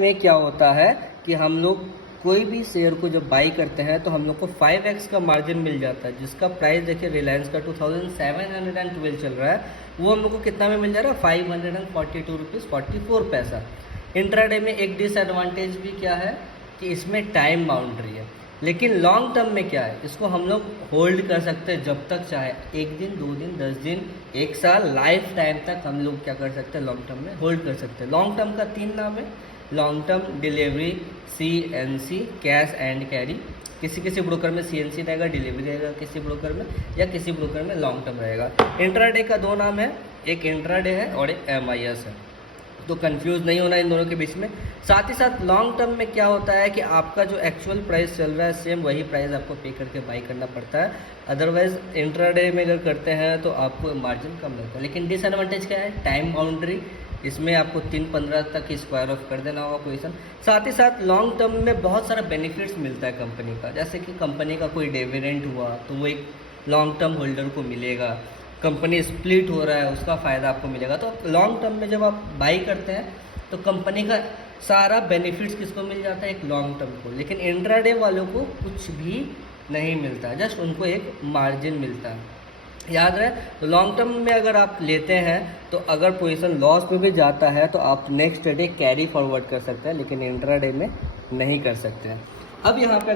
में क्या होता है कि हम लोग कोई भी शेयर को जब बाई करते हैं तो हम लोग को 5x का मार्जिन मिल जाता है, जिसका प्राइस देखिए रिलायंस का 2712 चल रहा है, वो हम लोग को कितना में मिल जा रहा है 542 रुपीज़ 44 पैसा। इंट्राडे में एक डिसएडवांटेज भी क्या है कि इसमें टाइम बाउंड्री है, लेकिन लॉन्ग टर्म में क्या है, इसको हम लोग होल्ड कर सकते हैं जब तक चाहे, 1 दिन 2 दिन 10 दिन 1 साल, लाइफ टाइम तक हम लोग क्या कर सकते हैं लॉन्ग टर्म में होल्ड कर सकते हैं। लॉन्ग टर्म का 3 नाम है, long term, delivery, CNC, cash and carry. किसी किसी ब्रोकर में CNC रहेगा, डिलीवरी रहेगा किसी ब्रोकर में, या किसी ब्रोकर में लॉन्ग टर्म रहेगा। इंट्राडे का 2 नाम है, एक इंट्राडे है और एक MIS है, तो कंफ्यूज नहीं होना इन दोनों के बीच में। साथ ही साथ लॉन्ग टर्म में क्या होता है कि आपका जो एक्चुअल प्राइस चल रहा है सेम वही प्राइस आपको पे करके बाई करना पड़ता है, अदरवाइज इंट्राडे में अगर करते हैं तो आपको मार्जिन कम लगता है। लेकिन डिसएडवांटेज क्या है, टाइम बाउंड्री, इसमें आपको 3-15 तक स्क्वायर ऑफ कर देना होगा पोजीशन। साथ ही साथ लॉन्ग टर्म में बहुत सारा बेनिफिट्स मिलता है कंपनी का, जैसे कि कंपनी का कोई डिविडेंड हुआ तो वो एक लॉन्ग टर्म होल्डर को मिलेगा, कंपनी स्प्लिट हो रहा है उसका फ़ायदा आपको मिलेगा। तो लॉन्ग टर्म में जब आप बाई करते हैं तो कंपनी का सारा बेनिफिट्स किसको मिल जाता है, एक लॉन्ग टर्म को। लेकिन इंट्राडे वालों को कुछ भी नहीं मिलता है, जस्ट उनको एक मार्जिन मिलता है, याद रहे। तो लॉन्ग टर्म में अगर आप लेते हैं तो अगर पोजीशन लॉस में भी जाता है तो आप नेक्स्ट डे कैरी फॉरवर्ड कर सकते हैं, लेकिन इंट्राडे में नहीं कर सकते हैं। अब यहाँ पे